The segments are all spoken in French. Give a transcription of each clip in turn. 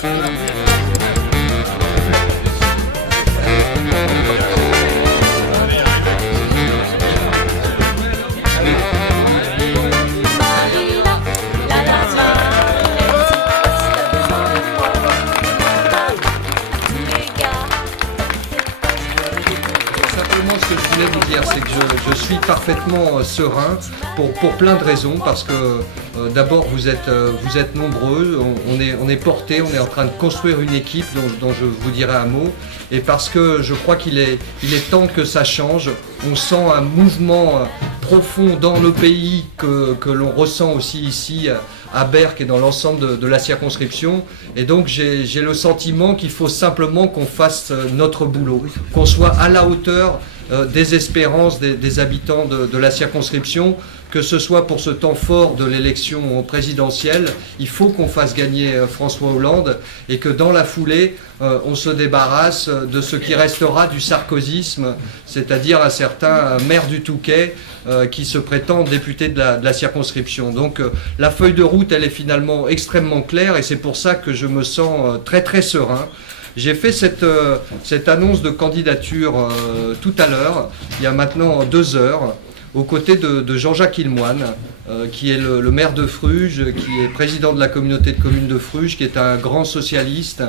Ce que je voulais vous dire, c'est que je suis parfaitement serein pour plein de raisons, parce que d'abord vous êtes nombreux, on est portés, on est en train de construire une équipe dont je vous dirai un mot, et parce que je crois qu'il est temps que ça change. On sent un mouvement profond dans le pays que l'on ressent aussi ici à Berck et dans l'ensemble de la circonscription, et donc j'ai le sentiment qu'il faut simplement qu'on fasse notre boulot, qu'on soit à la hauteur des espérances des habitants de la circonscription, que ce soit pour ce temps fort de l'élection présidentielle. Il faut qu'on fasse gagner François Hollande, et que dans la foulée, on se débarrasse de ce qui restera du sarkozysme, c'est-à-dire un certain maire du Touquet qui se prétend député de la circonscription. Donc la feuille de route, elle est finalement extrêmement claire, et c'est pour ça que je me sens très très serein. J'ai fait cette annonce de candidature tout à l'heure, il y a maintenant 2 heures, aux côtés de Jean-Jacques Ilmoine, qui est le maire de Fruges, qui est président de la communauté de communes de Fruges, qui est un grand socialiste,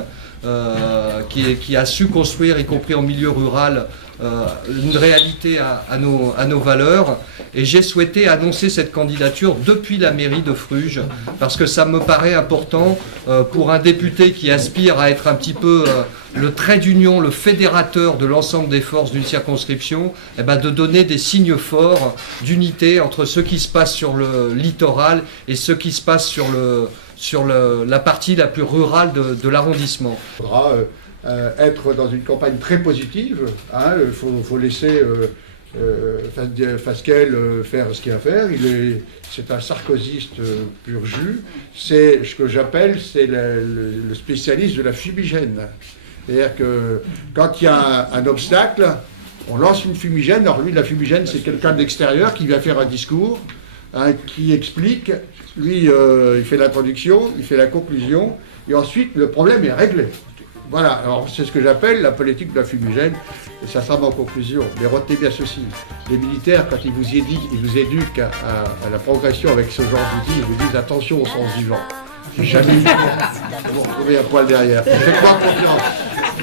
qui a su construire, y compris en milieu rural, une réalité à nos valeurs. Et j'ai souhaité annoncer cette candidature depuis la mairie de Fruges, parce que ça me paraît important pour un député qui aspire à être un petit peu le trait d'union, le fédérateur de l'ensemble des forces d'une circonscription, de donner des signes forts d'unité entre ce qui se passe sur le littoral et ce qui se passe sur la partie la plus rurale de l'arrondissement. Il faudra être dans une campagne très positive. Il faut laisser Fasquelle faire ce qu'il a à faire. C'est un sarkozyste pur jus. C'est ce que j'appelle le spécialiste de la fumigène. C'est-à-dire que quand il y a un obstacle, on lance une fumigène. Alors lui, la fumigène, c'est quelqu'un de l'extérieur qui vient faire un discours, qui explique. Lui, il fait l'introduction, il fait la conclusion, et ensuite le problème est réglé. Voilà, alors c'est ce que j'appelle la politique de la fumigène, et ça sera en conclusion. Mais retenez bien ceci, les militaires, quand ils vous éduquent à la progression avec ce genre d'outils, ils vous disent attention au sens du vent. Jamais vous retrouvez un poil derrière. Faites-moi confiance.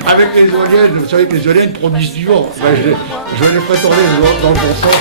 Avec les éoliennes, vous savez que les éoliennes produisent du vent. Je vais les prétourner dans le bon sens.